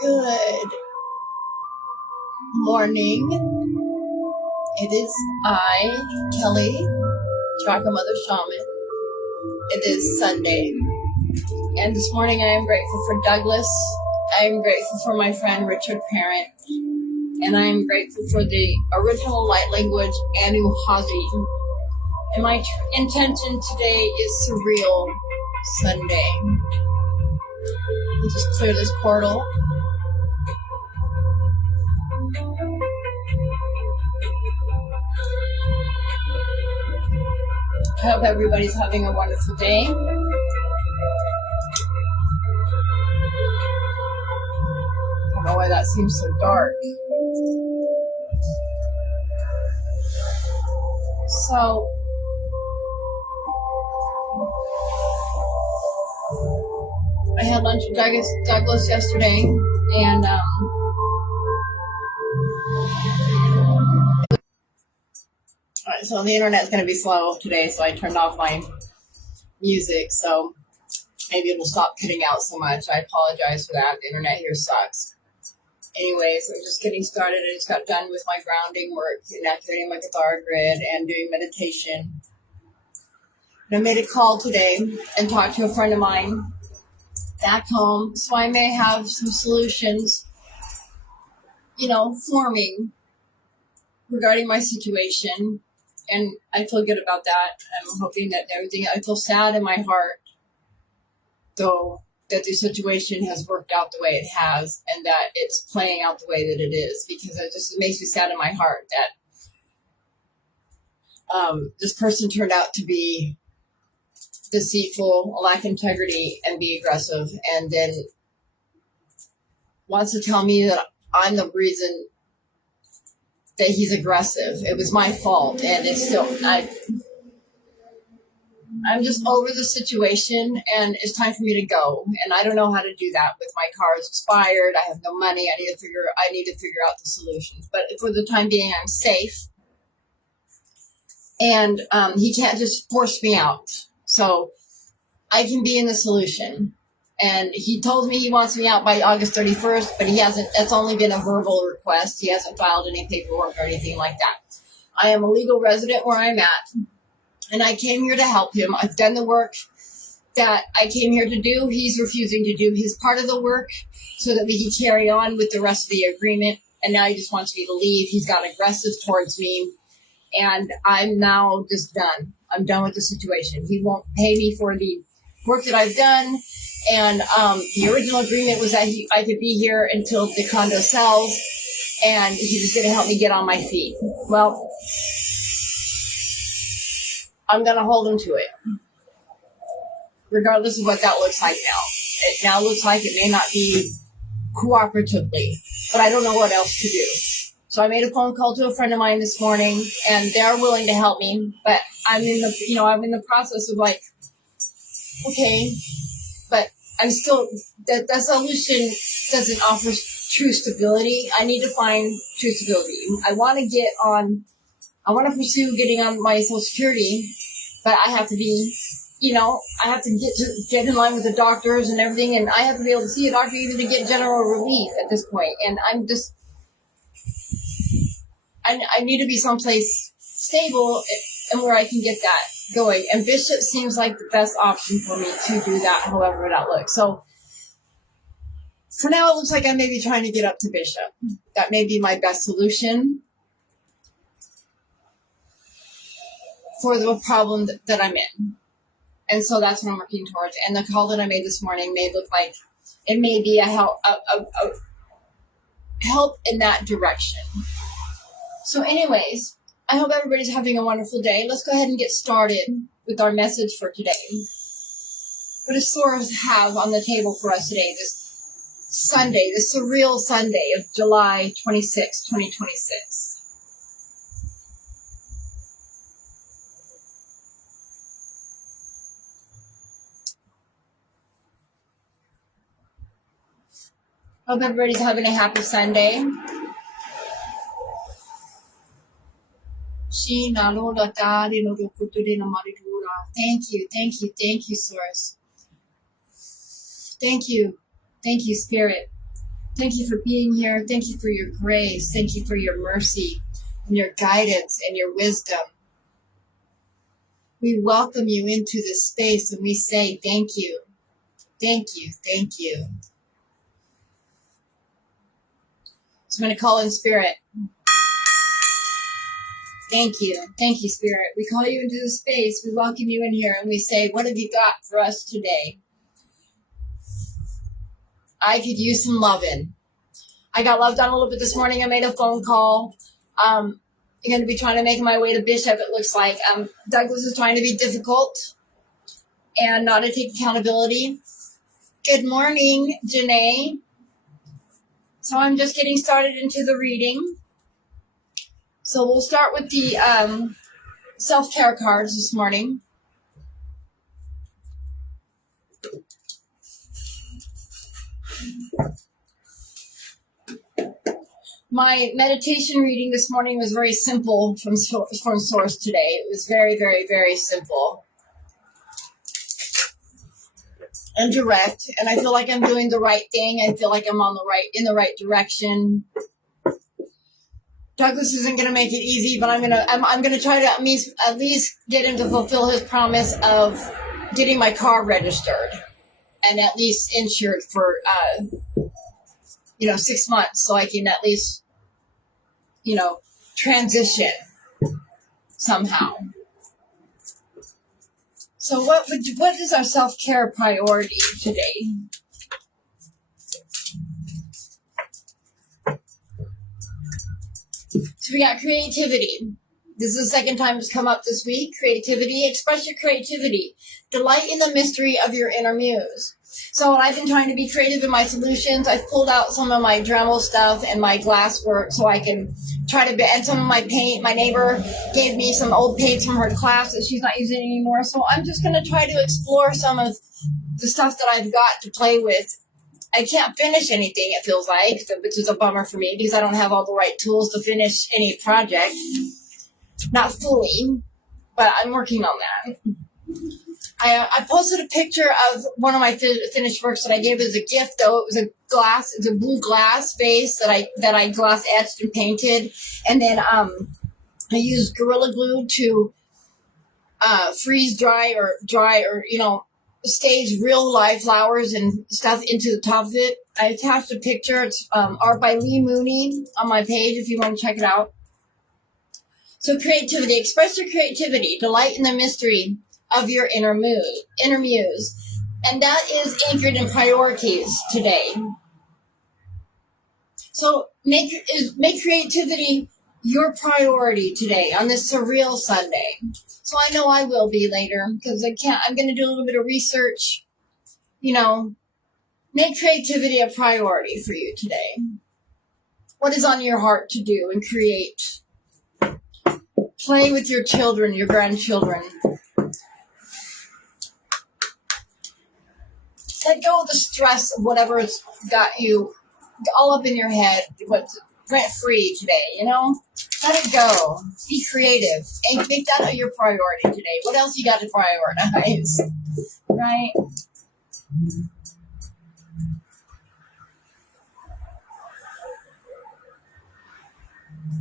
Good morning. It is I, Kelly, Chakra Mother Shaman. It is Sunday. And this morning I am grateful for Douglas. I am grateful for my friend Richard Parent. And I am grateful for the original light language, Anuhazi. And my intention today is Surreal Sunday. We'll just clear this portal. I hope everybody's having a wonderful day. I don't know why that seems so dark. So, I had lunch with Douglas yesterday, and alright, so the internet's going to be slow today, so I turned off my music, so maybe it'll stop cutting out so much. I apologize for that. The internet here sucks. Anyways, I'm just getting started. I just got done with my grounding work and activating my Cathara grid and doing meditation. And I made a call today and talked to a friend of mine back home, so I may have some solutions, forming regarding my situation. And I feel good about that. I'm hoping that I feel sad in my heart, though, that the situation has worked out the way it has and that it's playing out the way that it is, because it makes me sad in my heart that this person turned out to be deceitful, lack integrity, and be aggressive, and then wants to tell me that I'm the reason that he's aggressive. It was my fault, and it's still, I'm just over the situation, and it's time for me to go, and I don't know how to do that with my car is expired. I have no money. I need to figure out the solutions, but for the time being, I'm safe, and he can't just force me out. So I can be in the solution. And he told me he wants me out by August 31st, but he hasn't. That's only been a verbal request. He hasn't filed any paperwork or anything like that. I am a legal resident where I'm at, and I came here to help him. I've done the work that I came here to do. He's refusing to do his part of the work so that we can carry on with the rest of the agreement. And now he just wants me to leave. He's got aggressive towards me, and I'm now just done. I'm done with the situation. He won't pay me for the work that I've done. And the original agreement was that I could be here until the condo sells, and he was going to help me get on my feet. Well, I'm going to hold him to it, regardless of what that looks like now. It now looks like it may not be cooperatively, but I don't know what else to do. So I made a phone call to a friend of mine this morning, and they're willing to help me, but I'm in the process of okay, but I'm still, that solution doesn't offer true stability. I need to find true stability. I want to pursue getting on my Social Security, but I have to be, I have to get in line with the doctors and everything, and I have to be able to see a doctor even to get general relief at this point. And I need to be someplace stable and where I can get that going. And Bishop seems like the best option for me to do that, however that looks. So for now, it looks like I may be trying to get up to Bishop. That may be my best solution for the problem that I'm in. And so that's what I'm working towards. And the call that I made this morning may look like it may be a help in that direction. So anyways, I hope everybody's having a wonderful day. Let's go ahead and get started with our message for today. What does Source have on the table for us today, this Sunday, this surreal Sunday of July 26, 2026? Hope everybody's having a happy Sunday. Thank you, Source. Thank you, Spirit. Thank you for being here. Thank you for your grace. Thank you for your mercy and your guidance and your wisdom. We welcome you into this space and we say thank you. Thank you. Thank you. So I'm going to call in Spirit. Thank you. Thank you, Spirit. We call you into the space. We welcome you in here and we say, what have you got for us today? I could use some loving. I got loved on a little bit this morning. I made a phone call. I'm going to be trying to make my way to Bishop, it looks like. Douglas is trying to be difficult and not to take accountability. Good morning, Janae. So I'm just getting started into the reading. So we'll start with the self-care cards this morning. My meditation reading this morning was very simple from Source today. It was very, very, very simple and direct. And I feel like I'm doing the right thing. I feel like I'm in the right direction. Douglas isn't going to make it easy, but I'm going to try to at least get him to fulfill his promise of getting my car registered and at least insured for 6 months, so I can at least transition somehow. So what is our self-care priority today? So we got creativity. This is the second time it's come up this week. Creativity. Express your creativity. Delight in the mystery of your inner muse. So I've been trying to be creative in my solutions. I've pulled out some of my Dremel stuff and my glass work so I can try to and some of my paint. My neighbor gave me some old paints from her class that she's not using anymore. So I'm just going to try to explore some of the stuff that I've got to play with. I can't finish anything, it feels like, which is a bummer for me because I don't have all the right tools to finish any project. Not fully, but I'm working on that. I posted a picture of one of my finished works that I gave as a gift, though. It was it's a blue glass vase that I glass etched and painted. And then I used Gorilla Glue to freeze dry or stage real live flowers and stuff into the top of it. I attached a picture. It's art by Lee Mooney on my page if you want to check it out. So creativity. Express your creativity. Delight in the mystery of your inner muse. And that is anchored in priorities today. So make creativity your priority today on this surreal Sunday. So I know I will be later because I'm going to do a little bit of research. Make creativity a priority for you today. What is on your heart to do and create? Play with your children, your grandchildren. Let go of the stress of whatever's got you all up in your head, what's rent-free today, Let it go. Be creative. And make that your priority today. What else you got to prioritize? Right?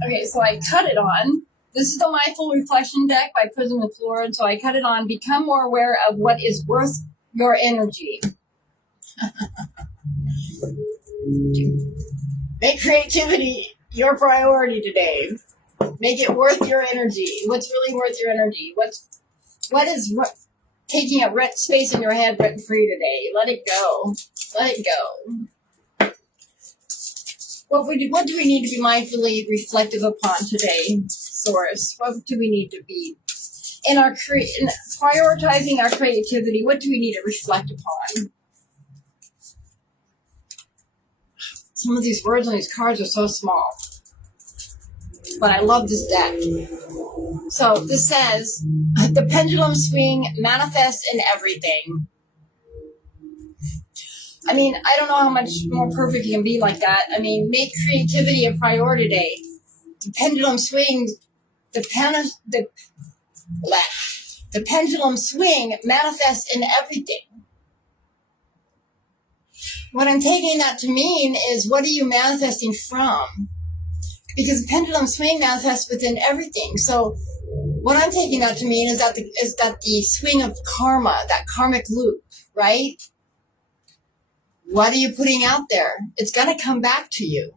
Okay, so I cut it on. This is the Mindful Reflection deck by Prism and Florid. So I cut it on. Become more aware of what is worth your energy. Make creativity your priority today. Make it worth your energy. What's really worth your energy? What is taking up space in your head rent free today? Let it go. Let it go. What do we need to be mindfully reflective upon today, Source? What do we need to be in prioritizing our creativity? What do we need to reflect upon? Some of these words on these cards are so small. But I love this deck. So this says, the pendulum swing manifests in everything. I mean, I don't know how much more perfect it can be like that. I mean, make creativity a priority today. The pendulum swing, the pendulum swing manifests in everything. what I'm taking that to mean is, what are you manifesting from? Because the pendulum swing manifests within everything. So what I'm taking that to mean is that the swing of karma, that karmic loop, right? What are you putting out there? It's going to come back to you.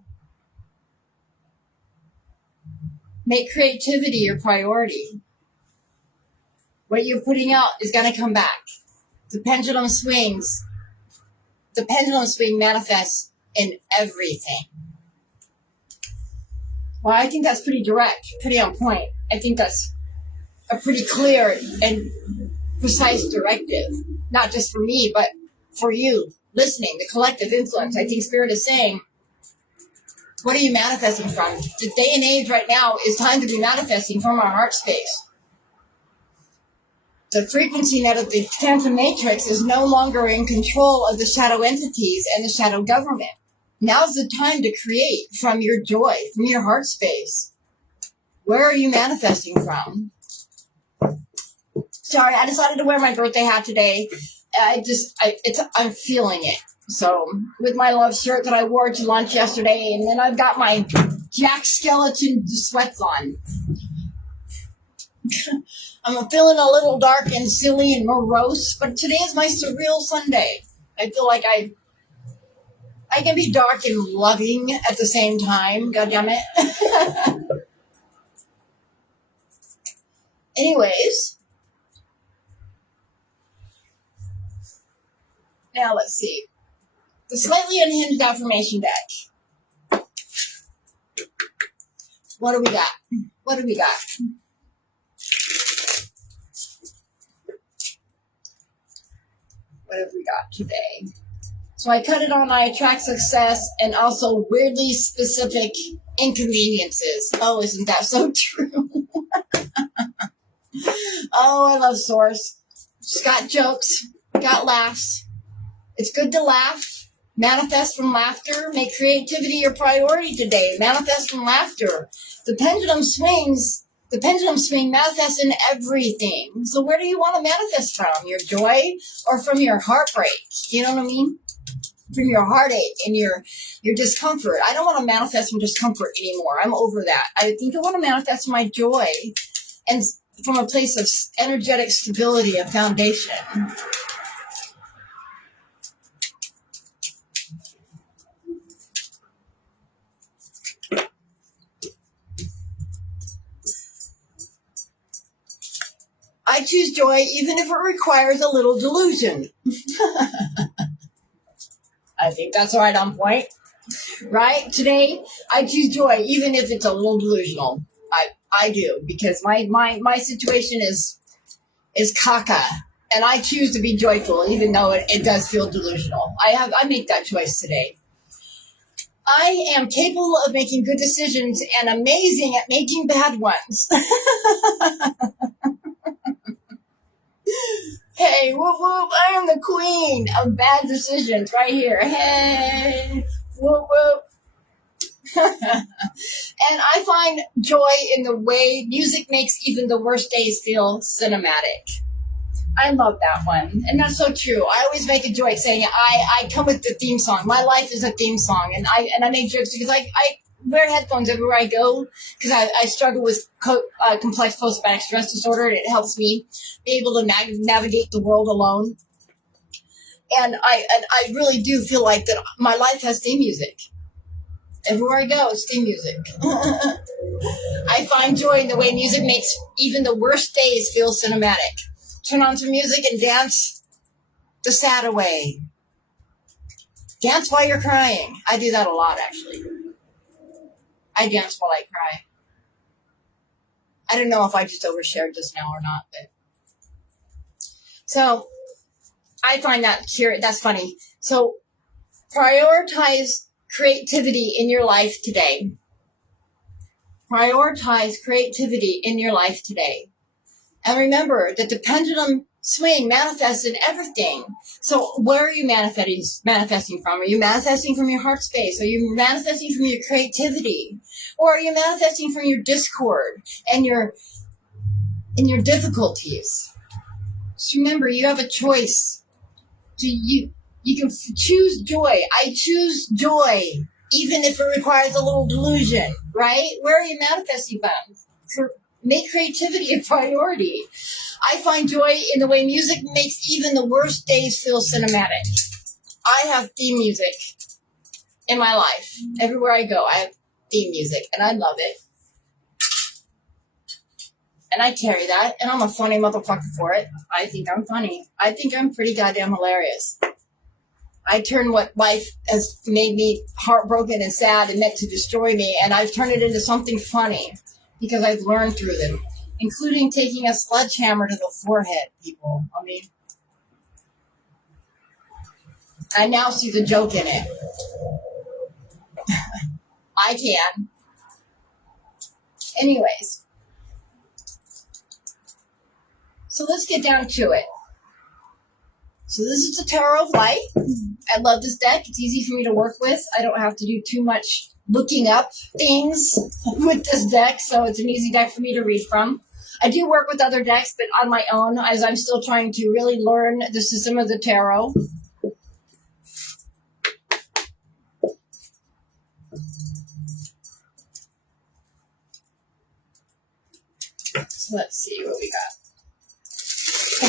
Make creativity your priority. What you're putting out is going to come back. The pendulum swings. The pendulum swing manifests in everything. Well, I think that's pretty direct, pretty on point. I think that's a pretty clear and precise directive, not just for me, but for you listening, the collective influence. I think Spirit is saying, what are you manifesting from? The day and age right now is time to be manifesting from our heart space. The frequency net of the quantum matrix is no longer in control of the shadow entities and the shadow government. Now's the time to create from your joy, from your heart space. Where are you manifesting from? Sorry, I decided to wear my birthday hat today. I'm feeling it. So, with my love shirt that I wore to lunch yesterday, and then I've got my Jack Skeleton sweats on. I'm feeling a little dark and silly and morose, but today is my surreal Sunday. I feel like I can be dark and loving at the same time. God damn it. Anyways. Now let's see. The Slightly Unhinged Affirmation Deck. What do we got? What do we got? What have we got today? So I cut it on I attract success and also weirdly specific inconveniences. Oh, isn't that so true? Oh, I love Source. She's got jokes, got laughs. It's good to laugh. Manifest from laughter. Make creativity your priority today. Manifest from laughter. The pendulum swings. The pendulum swing manifests in everything. So where do you want to manifest from? Your joy or from your heartbreak? You know what I mean? From your heartache and your discomfort. I don't want to manifest from discomfort anymore. I'm over that. I think I want to manifest my joy and from a place of energetic stability, a foundation. I choose joy even if it requires a little delusion. I think that's right on point. Right? Today, I choose joy even if it's a little delusional. I do, because my situation is caca, and I choose to be joyful even though it does feel delusional. I make that choice today. I am capable of making good decisions and amazing at making bad ones. Hey, whoop whoop, I am the queen of bad decisions right here. Hey, whoop whoop. And I find joy in the way music makes even the worst days feel cinematic. I love that one. And that's so true. I always make a joke saying I come with the theme song. My life is a theme song. And I make jokes because I wear headphones everywhere I go because I struggle with complex post-traumatic stress disorder, and it helps me be able to navigate the world alone. And I really do feel like that my life has theme music. Everywhere I go, it's theme music. I find joy in the way music makes even the worst days feel cinematic. Turn on some music and dance the sad away. Dance while you're crying. I do that a lot, actually. I dance while I cry. I don't know if I just overshared just now or not, but so I find that's funny. So prioritize creativity in your life today. Prioritize creativity in your life today. And remember that the pendulum swing manifests in everything. So where are you manifesting from? Are you manifesting from your heart space? Are you manifesting from your creativity? Or are you manifesting from your discord and your difficulties? Just remember, you have a choice. You can choose joy. I choose joy, even if it requires a little delusion, right? Where are you manifesting from? Make creativity a priority. I find joy in the way music makes even the worst days feel cinematic. I have theme music in my life. Everywhere I go, I have theme music, and I love it. And I carry that, and I'm a funny motherfucker for it. I think I'm funny. I think I'm pretty goddamn hilarious. I turn what life has made me heartbroken and sad and meant to destroy me, and I've turned it into something funny because I've learned through them, including taking a sledgehammer to the forehead, people. I mean, I now see the joke in it. I can. Anyways. So let's get down to it. So this is the Tarot of Light. I love this deck. It's easy for me to work with. I don't have to do too much looking up things with this deck, so it's an easy deck for me to read from. I do work with other decks, but on my own, as I'm still trying to really learn the system of the tarot. So let's see what we got.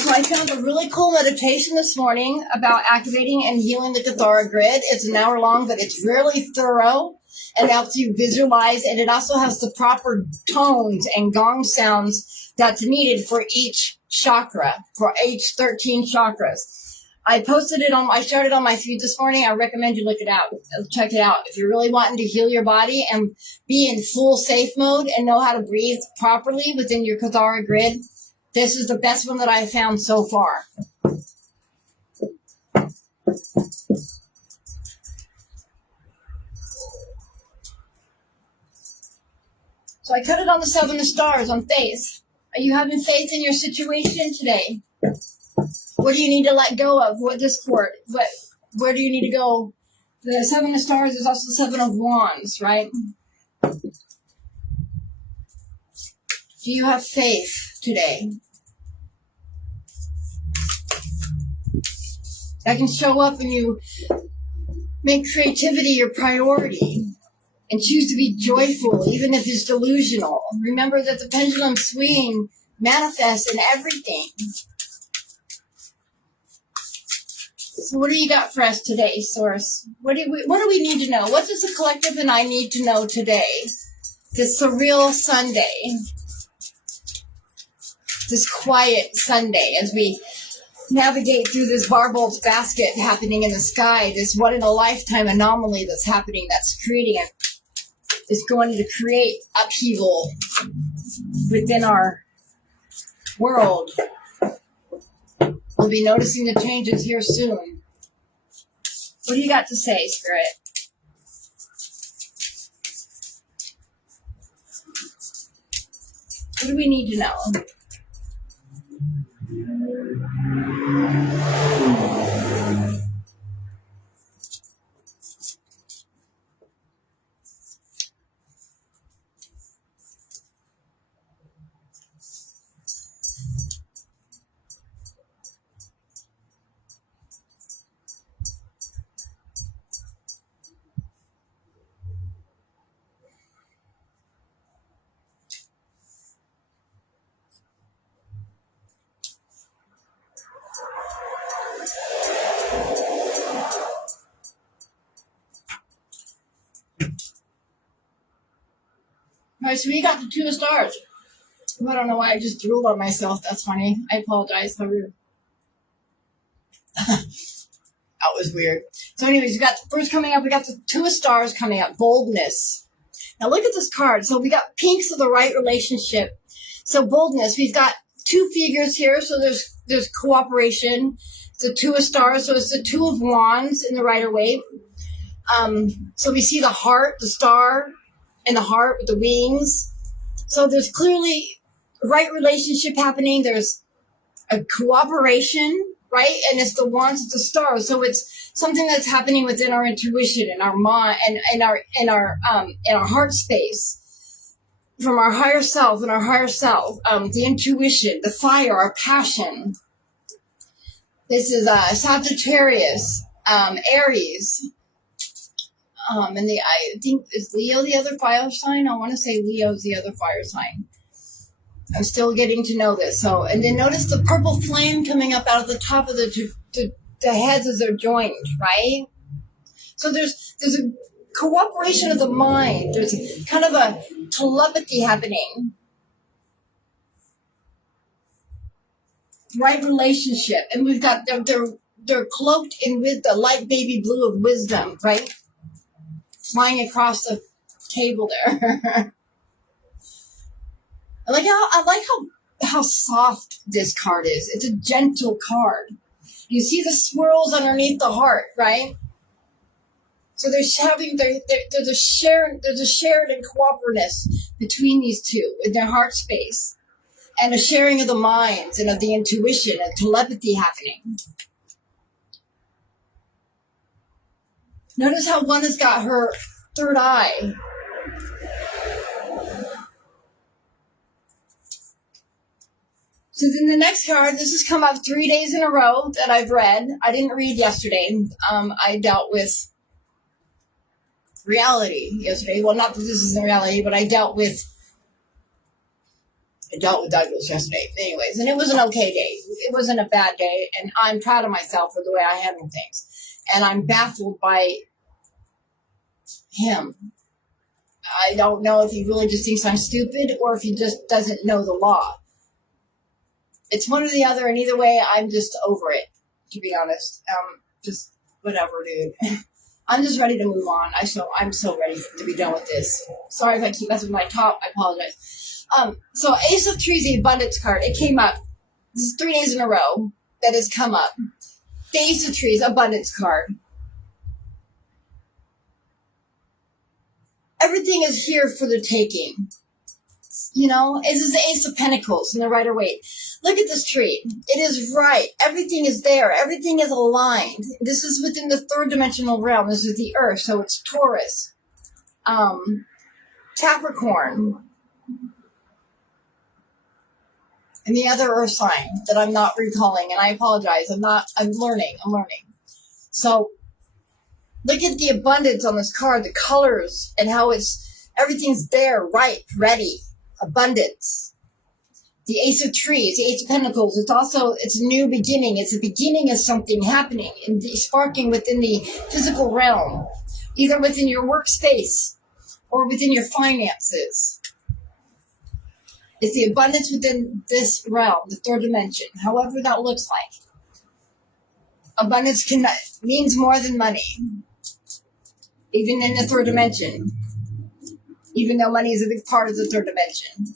So I found a really cool meditation this morning about activating and healing the Cathara grid. It's an hour long, but it's really thorough and helps you visualize. And it also has the proper tones and gong sounds that's needed for each chakra, for each 13 chakras. I shared it on my feed this morning. I recommend you look it out. Check it out. If you're really wanting to heal your body and be in full safe mode and know how to breathe properly within your Cathara grid, this is the best one that I have found so far. So I cut it on the 7 of stars on faith. Are you having faith in your situation today? What do you need to let go of? What discord? Where do you need to go? The 7 of stars is also the 7 of wands, right? Do you have faith today? That can show up when you make creativity your priority and choose to be joyful, even if it's delusional. Remember that the pendulum swing manifests in everything. So what do you got for us today, Source? What do we need to know? What does the collective and I need to know today? This surreal Sunday. This quiet Sunday as we navigate through this Barbul's basket happening in the sky, this one-in-a-lifetime anomaly that's happening, that's is going to create upheaval within our world. We'll be noticing the changes here soon. What do you got to say, Spirit? What do we need to know? All right, so we got the 2 of stars. I don't know why I just drooled on myself. That's funny. I apologize. How rude. That was weird. So anyways, we got the first coming up. We got the 2 of stars coming up. Boldness. Now look at this card. So we got pinks of the right relationship. So boldness. We've got 2 figures here. So there's cooperation. The 2 of stars. So it's the 2 of wands in the Rider Waite. So we see the heart, the star, and the heart with the wings. So there's clearly right relationship happening. There's a cooperation, right? And it's the wands with the stars. So it's something that's happening within our intuition and our mind and our heart space, from our higher self and our higher self. The intuition, the fire, our passion. This is Sagittarius. Aries. And I think, is Leo the other fire sign? I want to say Leo's the other fire sign. I'm still getting to know this. So, and then notice the purple flame coming up out of the top of the heads as they're joined, right? So there's a cooperation of the mind. There's kind of a telepathy happening. Right relationship. And we've got, they're cloaked in with the light baby blue of wisdom, right? Flying across the table there. I like how soft this card is. It's a gentle card. You see the swirls underneath the heart, right? So there's a shared and cooperateness between these two in their heart space, and a sharing of the minds and of the intuition and telepathy happening. Notice how one has got her third eye. So then the next card, this has come up 3 days in a row that I've read. I didn't read yesterday. I dealt with reality yesterday. Well, not that this is the reality, but I dealt with Douglas yesterday. Anyways, and it was an okay day. It wasn't a bad day, and I'm proud of myself for the way I handle things. And I'm baffled by him. I don't know if he really just thinks I'm stupid or if he just doesn't know the law. It's one or the other, and either way, I'm just over it, to be honest. Just whatever, dude. I'm just ready to move on. I'm so ready to be done with this. Sorry if I keep messing with my top. I apologize. So Ace of Trees, the Abundance card, it came up. This is 3 days in a row that has come up. The Ace of Trees, Abundance card. Everything is here for the taking. You know, this is the Ace of Pentacles in the Rider-Waite. Look at this tree. It is right. Everything is there. Everything is aligned. This is within the third dimensional realm. This is the Earth, so it's Taurus, Capricorn, and the other Earth sign that I'm not recalling, and I apologize. I'm learning. So look at the abundance on this card, the colors, and how everything's there, right, ready, abundance. The Ace of Trees, the Ace of Pentacles, it's a new beginning. It's the beginning of something happening and sparking within the physical realm, either within your workspace or within your finances. It's the abundance within this realm, the third dimension, however that looks like. Abundance means more than money, even in the third dimension, even though money is a big part of the third dimension.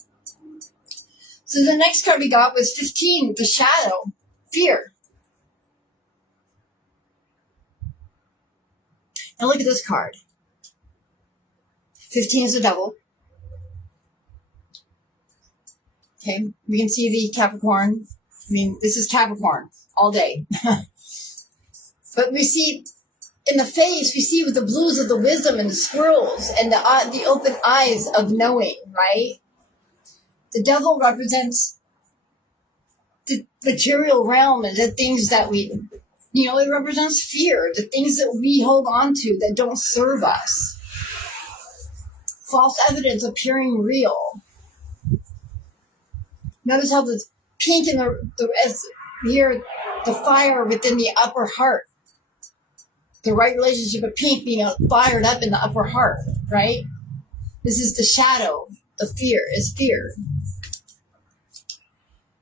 So the next card we got was 15, the Shadow, Fear. Now look at this card. 15 is the Devil. Okay, we can see the Capricorn. I mean, this is Capricorn all day. But we see in the face, we see with the blues of the wisdom and the swirls and the open eyes of knowing, right? The Devil represents the material realm and the things that it represents fear, the things that we hold on to that don't serve us. False evidence appearing real. Notice how the pink and the fire within the upper heart. The right relationship of pink being fired up in the upper heart, right? This is the shadow. The fear is fear.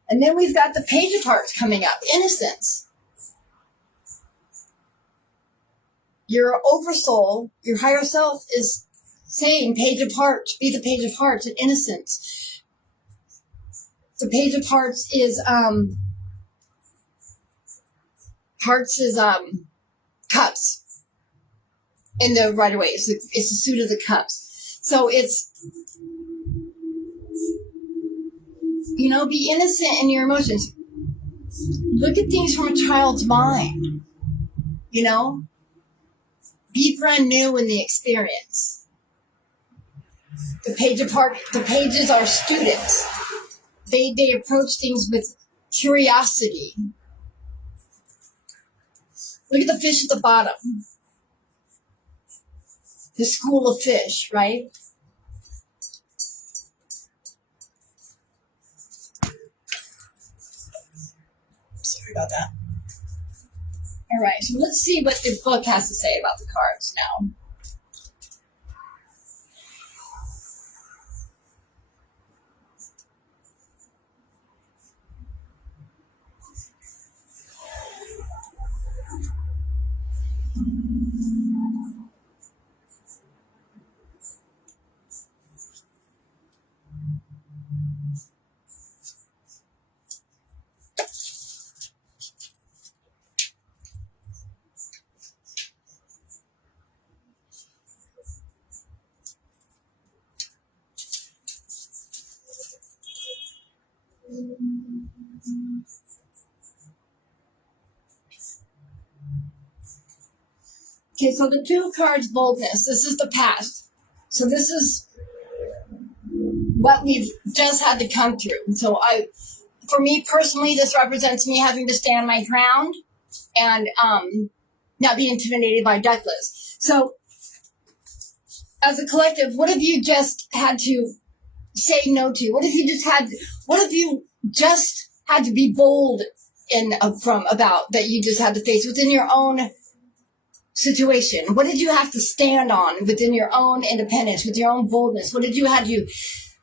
And then we've got the Page of Hearts coming up. Innocence. Your oversoul, your higher self is saying, Page of Hearts, be the Page of Hearts and innocence. The Page of Hearts is, cups in the Rider-Waite. It's the suit of the cups. So it's, be innocent in your emotions. Look at things from a child's mind. Be brand new in the experience. The pages are students. They approach things with curiosity. Look at the fish at the bottom. The school of fish, right? Sorry about that. All right, so let's see what the book has to say about the cards now. Okay, so the 2 cards, boldness. This is the past. So this is what we've just had to come through. So for me personally, this represents me having to stand my ground and not be intimidated by Douglas. So as a collective, what have you just had to say no to? What if you just had to be bold about that you just had to face within your own situation? What did you have to stand on within your own independence, with your own boldness? What did you have to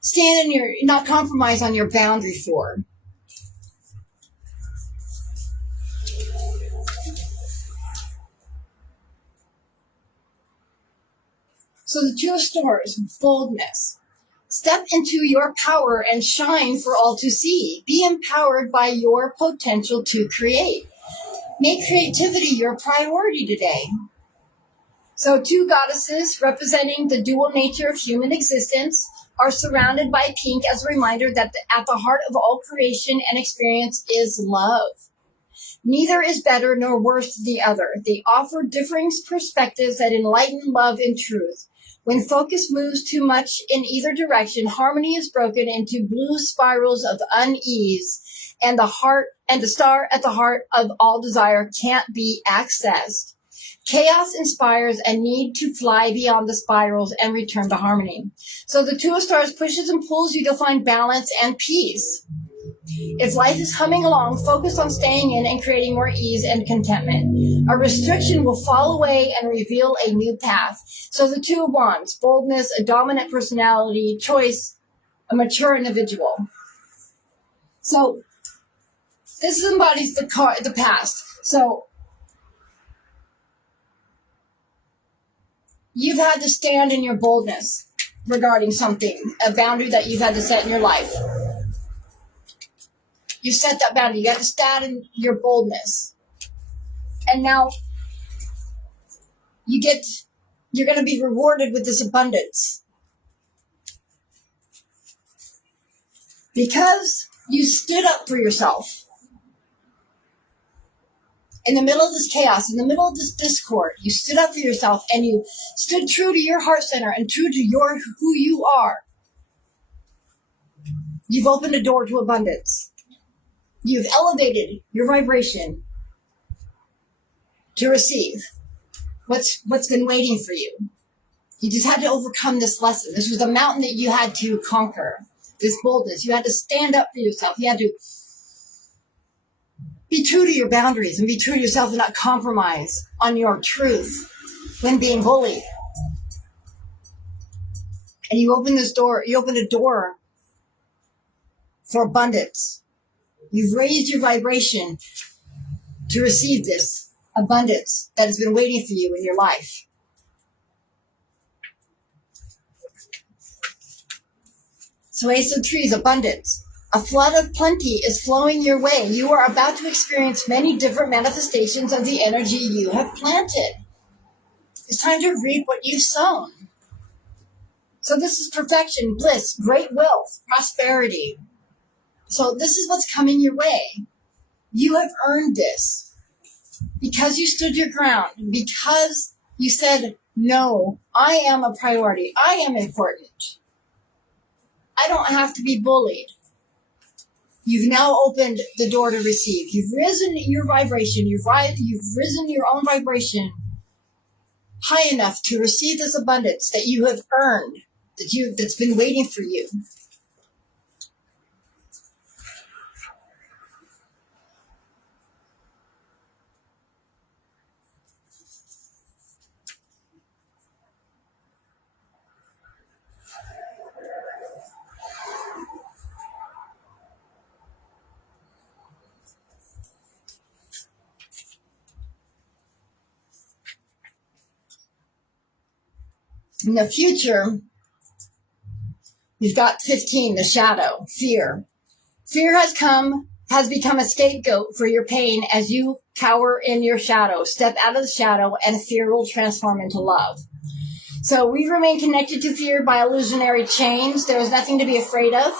stand in not compromise on your boundary for? So the 2 of Swords, boldness. Step into your power and shine for all to see. Be empowered by your potential to create. Make creativity your priority today. So 2 goddesses representing the dual nature of human existence are surrounded by pink as a reminder that at the heart of all creation and experience is love. Neither is better nor worse than the other. They offer differing perspectives that enlighten love and truth. When focus moves too much in either direction, harmony is broken into blue spirals of unease, and the star at the heart of all desire can't be accessed. Chaos inspires a need to fly beyond the spirals and return to harmony. So the 2 of Stars pushes and pulls you to find balance and peace. If life is humming along, focus on staying in and creating more ease and contentment. A restriction will fall away and reveal a new path. So the 2 of Wands, boldness, a dominant personality, choice, a mature individual. So this embodies the past. So you've had to stand in your boldness regarding something, a boundary that you've had to set in your life. You set that boundary. You got to stand in your boldness. And now you're going to be rewarded with this abundance. Because you stood up for yourself. In the middle of this chaos, in the middle of this discord, you stood up for yourself and you stood true to your heart center and true to who you are. You've opened a door to abundance. You've elevated your vibration to receive what's been waiting for you. You just had to overcome this lesson. This was a mountain that you had to conquer. This boldness. You had to stand up for yourself. You had to be true to your boundaries and be true to yourself and not compromise on your truth when being bullied. And you opened a door for abundance. You've raised your vibration to receive this abundance that has been waiting for you in your life. So Ace of Trees, abundance. A flood of plenty is flowing your way. You are about to experience many different manifestations of the energy you have planted. It's time to reap what you've sown. So this is perfection, bliss, great wealth, prosperity. So this is what's coming your way. You have earned this because you stood your ground, because you said, no, I am a priority. I am important. I don't have to be bullied. You've now opened the door to receive. You've risen your vibration. You've risen your own vibration high enough to receive this abundance that you have earned, that's been waiting for you. In the future, you've got 15, the shadow, fear. Fear has become a scapegoat for your pain as you cower in your shadow. Step out of the shadow and fear will transform into love. So we remain connected to fear by illusionary chains. There is nothing to be afraid of,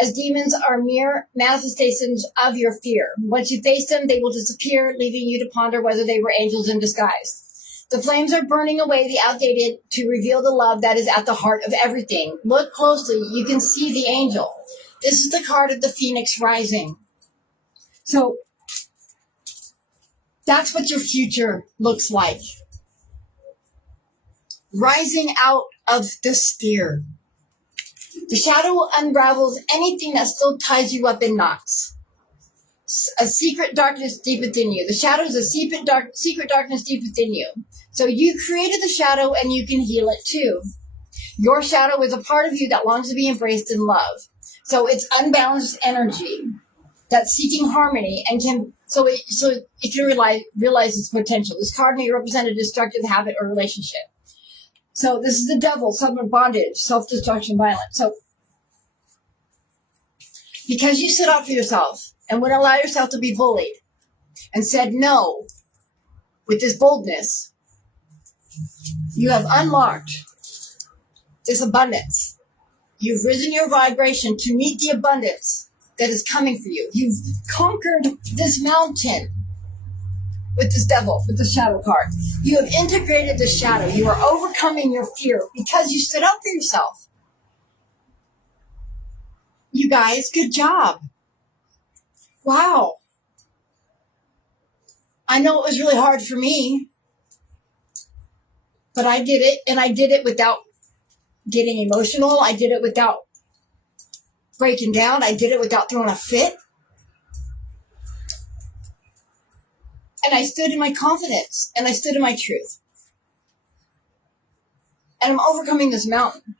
as demons are mere manifestations of your fear. Once you face them, they will disappear, leaving you to ponder whether they were angels in disguise. The flames are burning away the outdated to reveal the love that is at the heart of everything. Look closely. You can see the angel. This is the card of the phoenix rising. So that's what your future looks like. Rising out of this fear. The shadow unravels anything that still ties you up in knots. A secret darkness deep within you. The shadow is a secret darkness deep within you. So you created the shadow and you can heal it too. Your shadow is a part of you that longs to be embraced in love. So it's unbalanced energy that's seeking harmony and can realize its potential. This card may represent a destructive habit or relationship. So this is the devil, suffered bondage, self-destruction, violence. So because you stood up for yourself and wouldn't allow yourself to be bullied and said no with this boldness, you have unlocked this abundance. You've risen your vibration to meet the abundance that is coming for you. You've conquered this mountain with this devil, with the shadow card. You have integrated the shadow. You are overcoming your fear because you stood up for yourself. You guys, good job. Wow. I know it was really hard for me, but I did it, and I did it without getting emotional. I did it without breaking down. I did it without throwing a fit. And I stood in my confidence, and I stood in my truth. And I'm overcoming this mountain.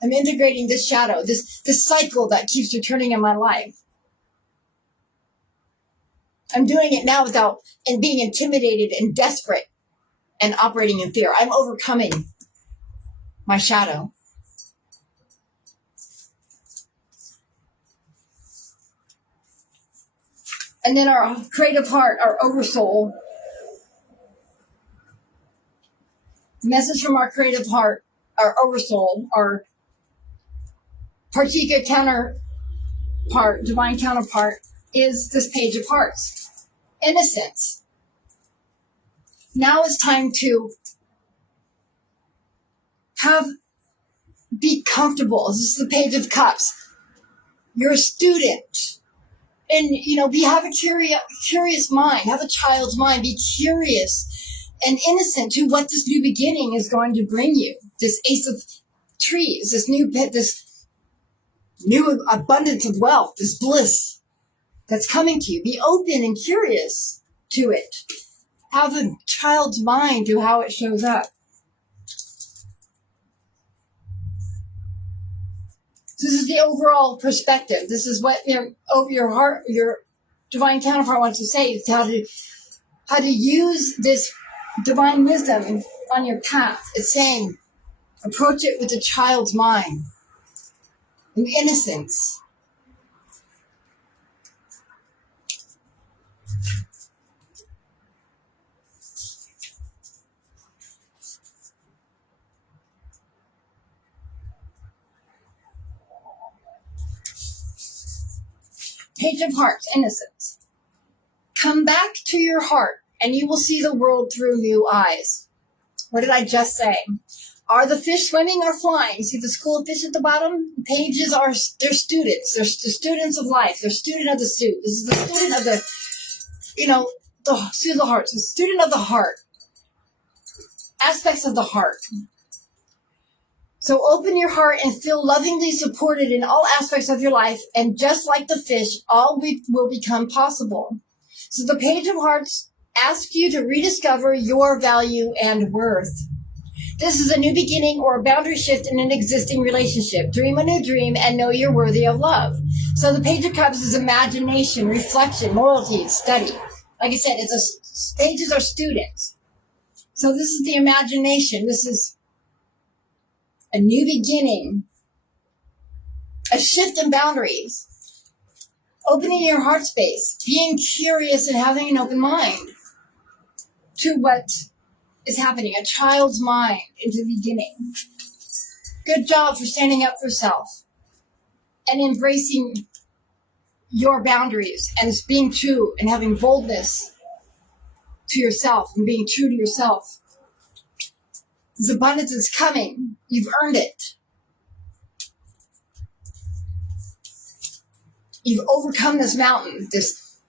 I'm integrating this shadow, this cycle that keeps returning in my life. I'm doing it now without and being intimidated and desperate and operating in fear. I'm overcoming my shadow. And then our creative heart, our oversoul. The message from our creative heart, our oversoul, our Partika counterpart, divine counterpart, is this page of hearts. Innocence. Now it's time to be comfortable. This is the page of cups. You're a student. And, have a curious mind. Have a child's mind. Be curious and innocent to what this new beginning is going to bring you. This ace of trees, this new abundance of wealth, this bliss that's coming to you. Be open and curious to it. Have a child's mind to how it shows up. This is the overall perspective. This is what your heart, your divine counterpart wants to say. It's how to use this divine wisdom on your path. It's saying, approach it with a child's mind and innocence. Page of Hearts, innocence. Come back to your heart and you will see the world through new eyes. What did I just say? Are the fish swimming or flying? See the school of fish at the bottom? Pages are, they're students. They're the students of life. They're student of the suit. This is the student of the, the student of the heart. So student of the heart. Aspects of the heart. So open your heart and feel lovingly supported in all aspects of your life. And just like the fish, all will become possible. So the Page of Hearts asks you to rediscover your value and worth. This is a new beginning or a boundary shift in an existing relationship. Dream a new dream and know you're worthy of love. So the Page of Cups is imagination, reflection, loyalty, study. Like I said, pages are students. So this is the imagination. This is a new beginning, a shift in boundaries, opening your heart space, being curious and having an open mind to what is happening, a child's mind into the beginning. Good job for standing up for self and embracing your boundaries and being true and having boldness to yourself and being true to yourself. This abundance is coming. You've earned it. You've overcome this mountain, this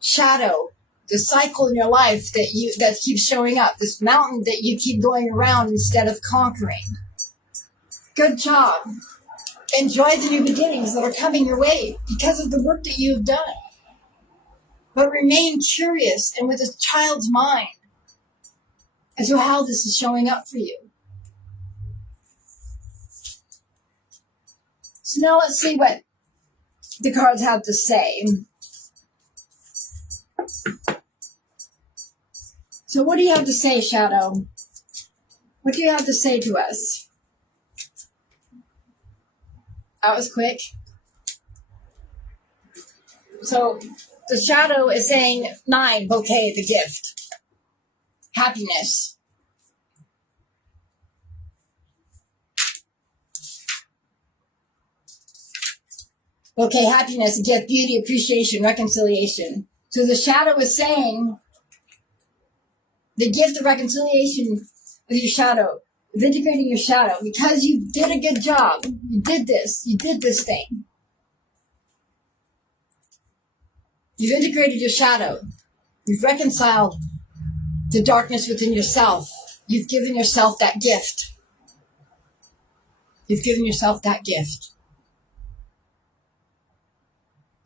shadow, this cycle in your life that keeps showing up, this mountain that you keep going around instead of conquering. Good job. Enjoy the new beginnings that are coming your way because of the work that you've done. But remain curious and with a child's mind as to how this is showing up for you. So now let's see what the cards have to say. So what do you have to say, Shadow? What do you have to say to us? That was quick. So the Shadow is saying 9, bouquet, the gift. Happiness. Okay, happiness, gift, beauty, appreciation, reconciliation. So the Shadow is saying the gift of reconciliation with your shadow, vindicating your shadow, because you did a good job. You did this thing. You've integrated your shadow. You've reconciled the darkness within yourself. You've given yourself that gift. You've given yourself that gift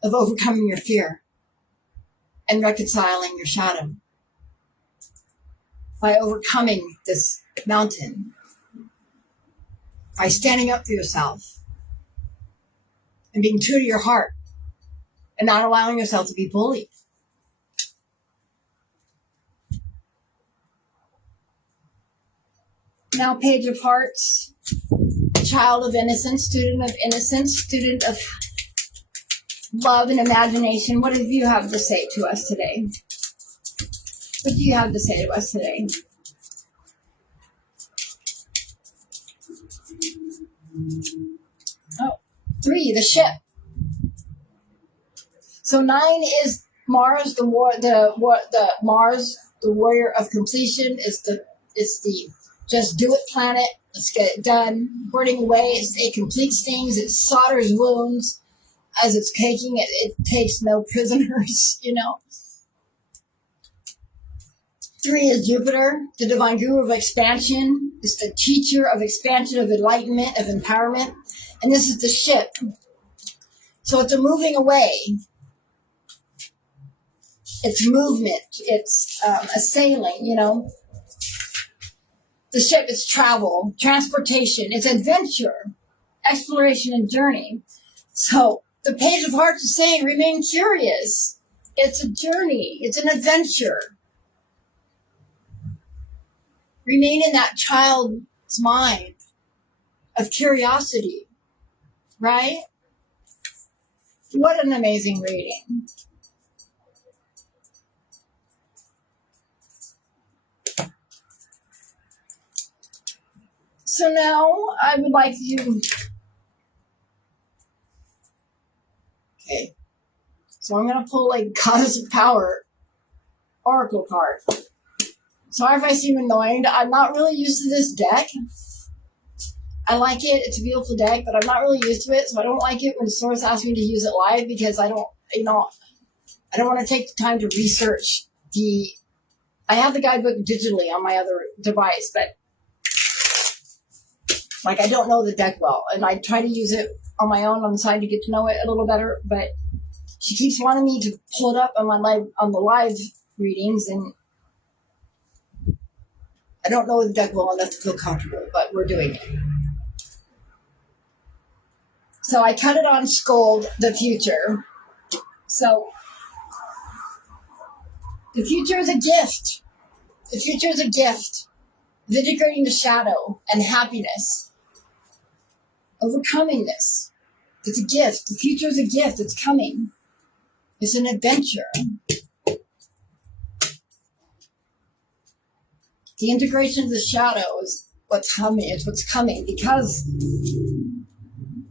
of overcoming your fear and reconciling your shadow by overcoming this mountain, by standing up for yourself and being true to your heart and not allowing yourself to be bullied. Now, Page of Hearts, child of innocence, student of love and imagination. What do you have to say to us today? What do you have to say to us today? Oh, 3, the ship. So 9 is Mars, the warrior of completion. It's the just do it planet. Let's get it done. Burning away. It completes things. It solders wounds. As it's taking it, it takes no prisoners, 3 is Jupiter, the divine guru of expansion. It's the teacher of expansion, of enlightenment, of empowerment. And this is the ship. So it's a moving away. It's movement. It's a sailing, The ship is travel, transportation. It's adventure, exploration, and journey. So the Page of Hearts is saying, remain curious. It's a journey. It's an adventure. Remain in that child's mind of curiosity, right? What an amazing reading. So now I would like you... Okay. So I'm going to pull a Goddess of Power Oracle card. Sorry if I seem annoyed. I'm not really used to this deck. I like it. It's a beautiful deck, but I'm not really used to it, so I don't like it when Source asks me to use it live because I don't want to take the time to research I have the guidebook digitally on my other device, but I don't know the deck well, and I try to use it on my own on the side to get to know it a little better, but she keeps wanting me to pull it up on the live readings, and I don't know the deck well enough to feel comfortable, but we're doing it. So I cut it on Scold, the future. So the future is a gift. The future is a gift. Vindicating the shadow and happiness. Overcoming this. It's a gift. The future is a gift. It's coming. It's an adventure. The integration of the shadow is what's coming. It's what's coming because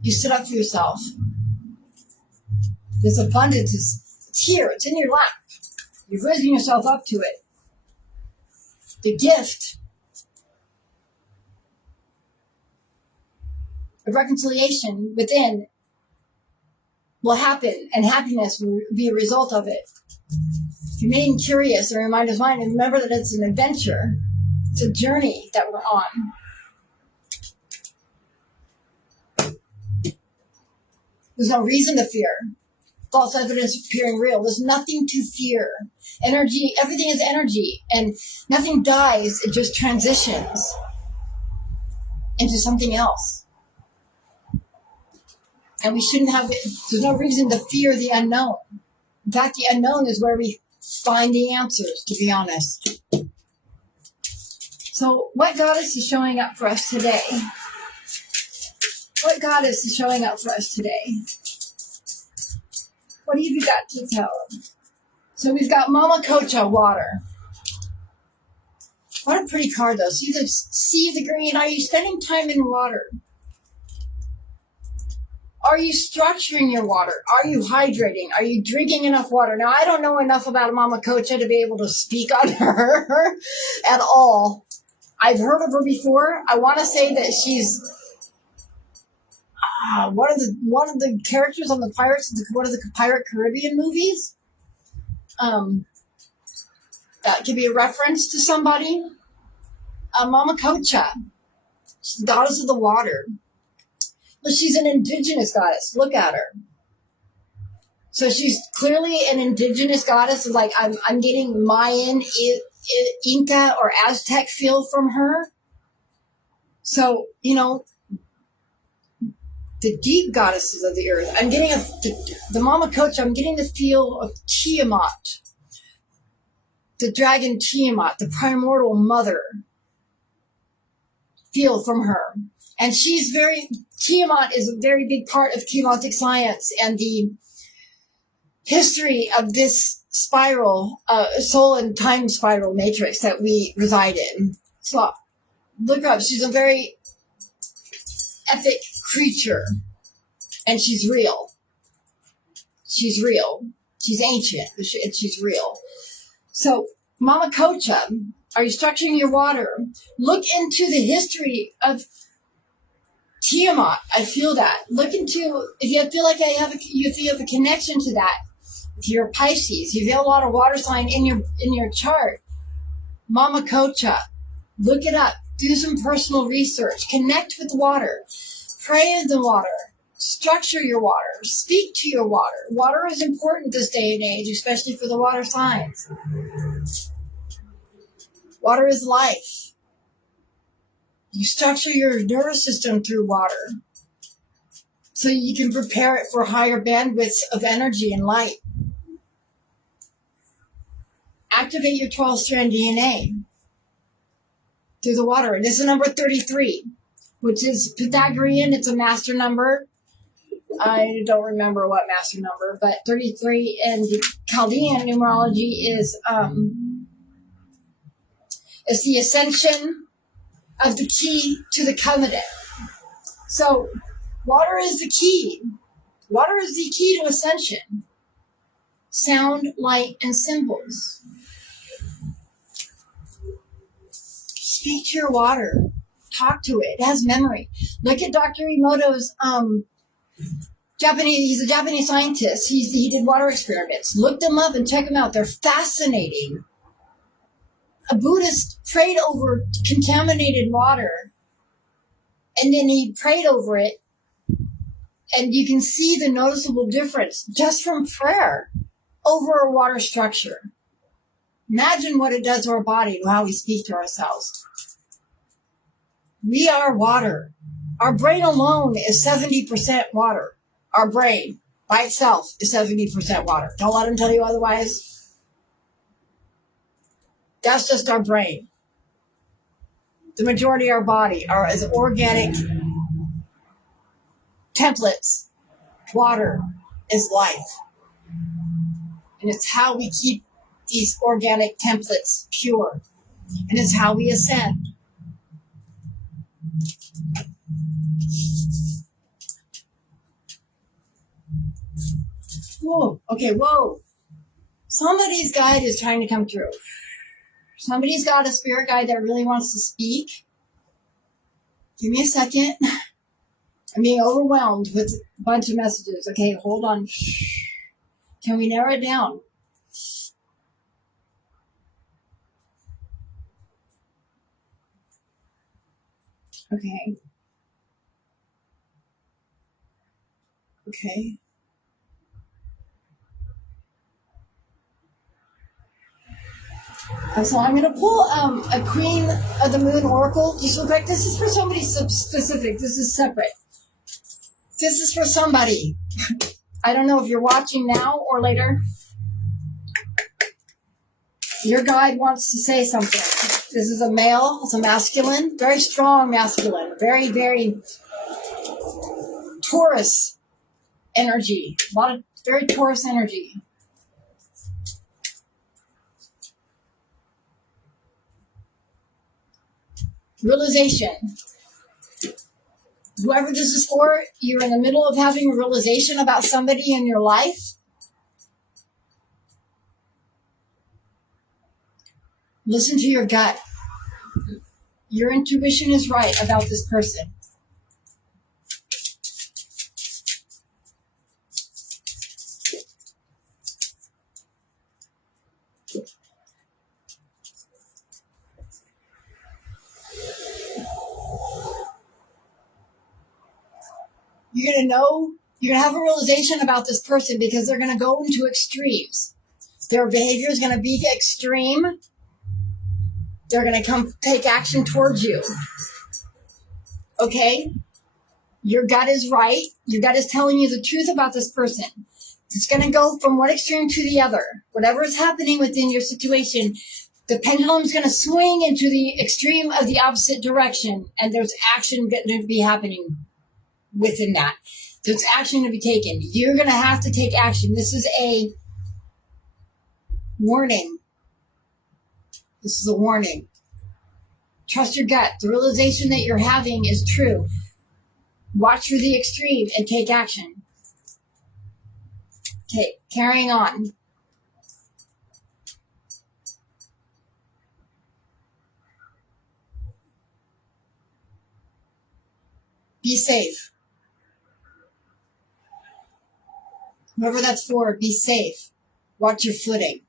you stood up for yourself. This abundance it's here. It's in your lap. You've risen yourself up to it. The gift of reconciliation within will happen, and happiness will be a result of it. If you remain curious and reminder's mind, and remember that it's an adventure. It's a journey that we're on. There's no reason to fear. False evidence appearing real. There's nothing to fear. Energy, everything is energy, and nothing dies. It just transitions into something else. And we shouldn't have, there's no reason to fear the unknown. In fact, the unknown is where we find the answers, to be honest. So what goddess is showing up for us today? What goddess is showing up for us today? What have you got to tell them? So we've got Mama Cocha, water. What a pretty card, though. See the sea, the green. Are you spending time in water? Are you structuring your water? Are you hydrating? Are you drinking enough water? Now, I don't know enough about Mama Cocha to be able to speak on her at all. I've heard of her before. I want to say that she's one of the characters on the one of the Pirate Caribbean movies. That could be a reference to somebody. Mama Cocha, she's the goddess of the water. But she's an indigenous goddess. Look at her. So she's clearly an indigenous goddess. Like I'm getting Mayan, Inca, or Aztec feel from her. So, the deep goddesses of the earth. I'm getting the Mama Cocha, I'm getting the feel of Tiamat. The dragon Tiamat, the primordial mother. Feel from her. And Tiamat is a very big part of Keylontic science and the history of this spiral, soul and time spiral matrix that we reside in. So look up. She's a very epic creature. And she's real. She's real. She's ancient. And she's real. So, Mama Cocha, are you structuring your water? Look into the history of Tiamat. I feel that. Look into, if you feel like if you have a connection to that, if you're a Pisces, if you have a lot of water sign in your chart, Mama Cocha, look it up. Do some personal research. Connect with the water. Pray in the water. Structure your water. Speak to your water. Water is important this day and age, especially for the water signs. Water is life. You structure your nervous system through water so you can prepare it for higher bandwidths of energy and light. Activate your 12-strand DNA through the water. And this is number 33, which is Pythagorean. It's a master number. I don't remember what master number, but 33 in the Chaldean numerology is the ascension of the key to the covenant. So water is the key. Water is the key to ascension. Sound, light, and symbols. Speak to your water. Talk to it. It has memory. Look at Dr. Emoto's he's a Japanese scientist. He did water experiments. Look them up and check them out. They're fascinating. A Buddhist prayed over contaminated water, and then he prayed over it, and you can see the noticeable difference just from prayer over a water structure. Imagine what it does to our body and how we speak to ourselves. We are water. Our brain alone is 70% water. Our brain by itself is 70% water. Don't let them tell you otherwise. That's just our brain. The majority of our body are as organic templates. Water is life. And it's how we keep these organic templates pure. And it's how we ascend. Whoa, okay, whoa. Somebody's guide is trying to come through. Somebody's got a spirit guide that really wants to speak. Give me a second. I'm being overwhelmed with a bunch of messages. Okay, hold on. Can we narrow it down? Okay. Okay. So I'm going to pull a Queen of the Moon Oracle. Just look like this is for somebody specific. This is separate. This is for somebody. I don't know if you're watching now or later. Your guide wants to say something. This is a male. It's a masculine. Very strong masculine. Very, very Taurus energy. A lot of very Taurus energy. Realization. Whoever this is for, you're in the middle of having a realization about somebody in your life. Listen to your gut. Your intuition is right about this person. You're going to know, you're going to have a realization about this person because they're going to go into extremes. Their behavior is going to be extreme. They're going to come take action towards you. Okay? Your gut is right. Your gut is telling you the truth about this person. It's going to go from one extreme to the other. Whatever is happening within your situation, the pendulum is going to swing into the extreme of the opposite direction, and there's action going to be happening within that. There's action to be taken. You're going to have to take action. This is a warning. This is a warning. Trust your gut. The realization that you're having is true. Watch for the extreme and take action. Okay, carrying on. Be safe. Whoever that's for, be safe. Watch your footing.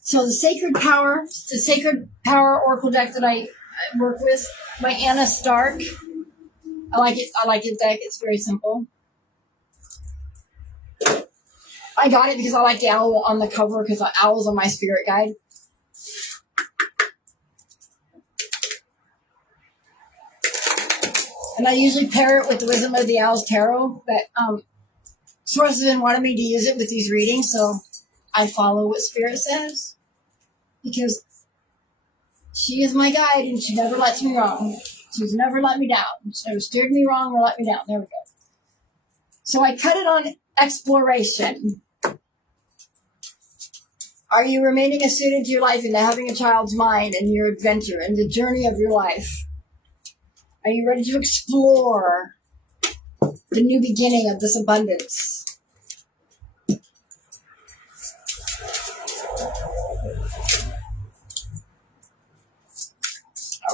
So the Sacred Power Oracle deck that I work with by Anna Stark. I like it deck. It's very simple. I got it because I like the owl on the cover because the owls are my spirit guide. And I usually pair it with the Wisdom of the Owls Tarot, but Source has been wanting me to use it with these readings, so I follow what Spirit says because she is my guide and she never lets me wrong. She's never let me down. She's never steered me wrong or let me down. There we go. So I cut it on exploration. Are you remaining a student to your life and having a child's mind and your adventure and the journey of your life? Are you ready to explore the new beginning of this abundance?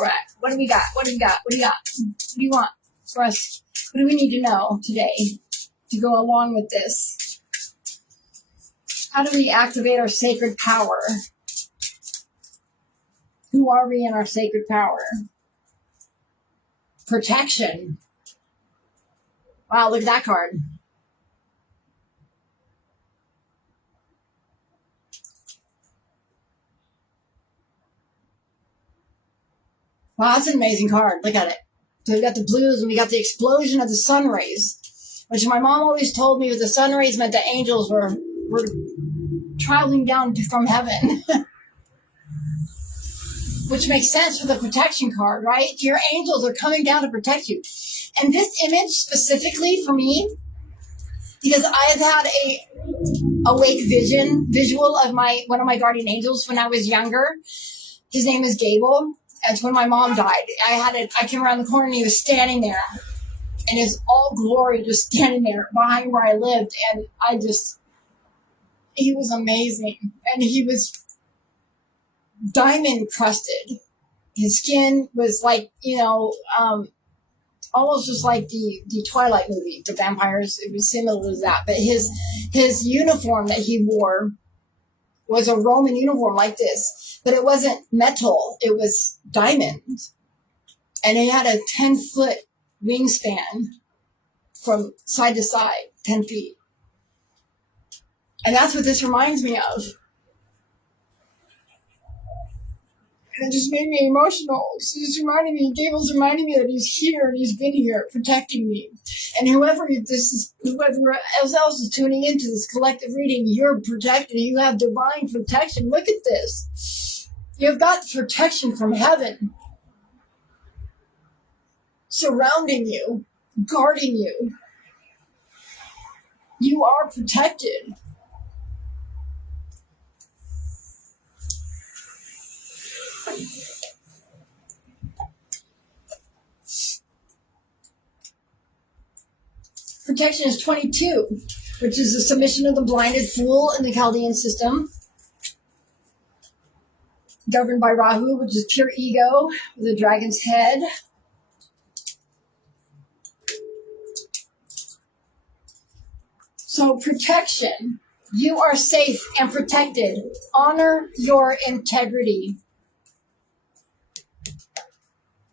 right. What do we got? What do you got? What do you got? What do you want for us? What do we need to know today to go along with this? How do we activate our sacred power? Who are we in our sacred power? Protection. Wow, look at that card. Wow, that's an amazing card. Look at it. So we got the blues and we got the explosion of the sun rays, which my mom always told me the sun rays meant the angels were traveling down from heaven. Which makes sense for the protection card, right? Your angels are coming down to protect you. And this image specifically for me, because I have had a awake visual of one of my guardian angels when I was younger. His name is Gable. And when my mom died, I came around the corner and he was standing there. And his all glory just standing there behind where I lived. And he was amazing. And he was diamond crusted. His skin was like, almost just like the Twilight movie, the vampires. It was similar to that. But his uniform that he wore was a Roman uniform like this, but it wasn't metal. It was diamond. And he had a 10-foot wingspan from side to side, 10 feet. And that's what this reminds me of. And it just made me emotional. It's just reminding me, Gable's reminding me that he's here and he's been here protecting me. And whoever else is tuning into this collective reading, you're protected. You have divine protection. Look at this. You've got protection from heaven surrounding you, guarding you. You are protected. Protection is 22, which is the submission of the blinded fool in the Chaldean system, governed by Rahu, which is pure ego, with a dragon's head. So protection, you are safe and protected. Honor your integrity.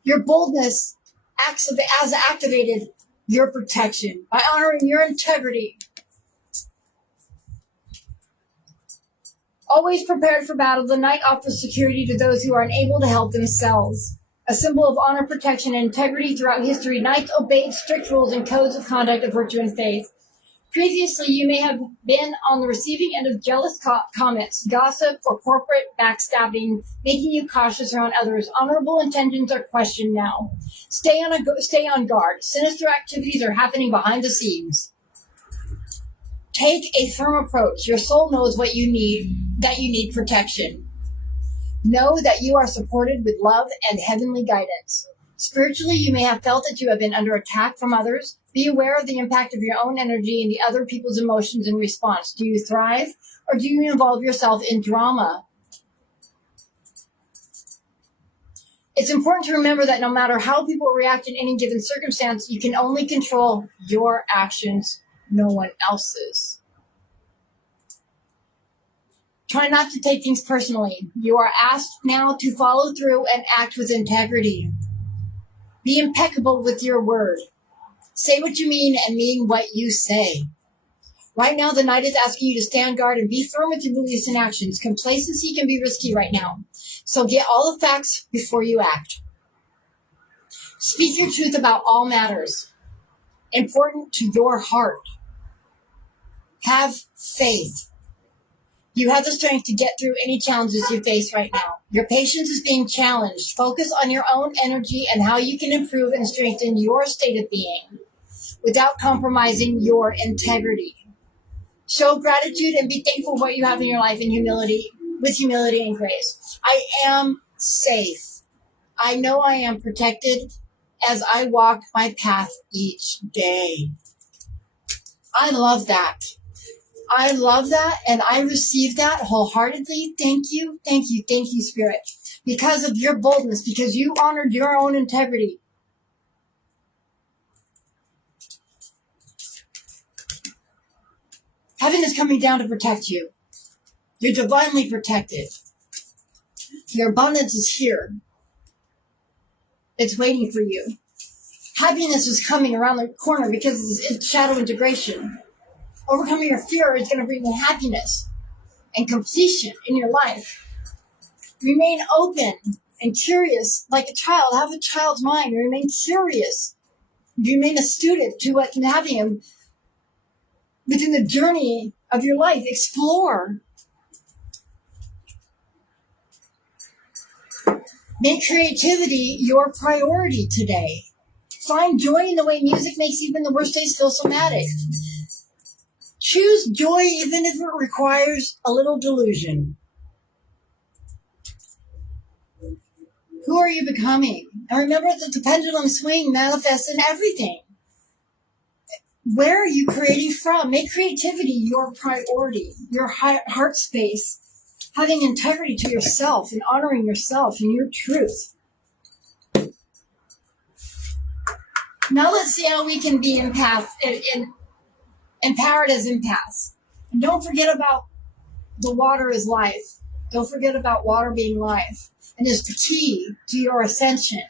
Your boldness has activated your protection by honoring your integrity. Always prepared for battle, the knight offers security to those who are unable to help themselves. A symbol of honor, protection, and integrity throughout history, knights obeyed strict rules and codes of conduct of virtue and faith. Previously, you may have been on the receiving end of jealous comments, gossip, or corporate backstabbing, making you cautious around others. Honorable intentions are questioned now. Stay on guard. Sinister activities are happening behind the scenes. Take a firm approach. Your soul knows what you need, that you need protection. Know that you are supported with love and heavenly guidance. Spiritually, you may have felt that you have been under attack from others. Be aware of the impact of your own energy and the other people's emotions in response. Do you thrive, or do you involve yourself in drama? It's important to remember that no matter how people react in any given circumstance, you can only control your actions, no one else's. Try not to take things personally. You are asked now to follow through and act with integrity. Be impeccable with your word. Say what you mean and mean what you say. Right now, the knight is asking you to stand guard and be firm with your beliefs and actions. Complacency can be risky right now. So get all the facts before you act. Speak your truth about all matters important to your heart. Have faith. You have the strength to get through any challenges you face right now. Your patience is being challenged. Focus on your own energy and how you can improve and strengthen your state of being without compromising your integrity. Show gratitude and be thankful for what you have in your life in humility, with humility and grace. I am safe. I know I am protected as I walk my path each day. I love that. I love that, and I receive that wholeheartedly. Thank you, Spirit. because of your boldness, because you honored your own integrity. Heaven is coming down to protect you. You're divinely protected. Your abundance is here. It's waiting for you. Happiness is coming around the corner because it's shadow integration. Overcoming your fear is going to bring you happiness and completion in your life. Remain open and curious like a child. Have a child's mind. Remain curious. Remain a student to what's happening within the journey of your life. Explore. Make creativity your priority today. Find joy in the way music makes even the worst days feel somatic. Choose joy even if it requires a little delusion. Who are you becoming? And remember that the pendulum swing manifests in everything. Where are you creating from? Make creativity your priority, your heart space, having integrity to yourself and honoring yourself and your truth. Now let's see how we can be empowered as empaths. And don't forget about the water is life. Don't forget about water being life. And it's the key to your ascension.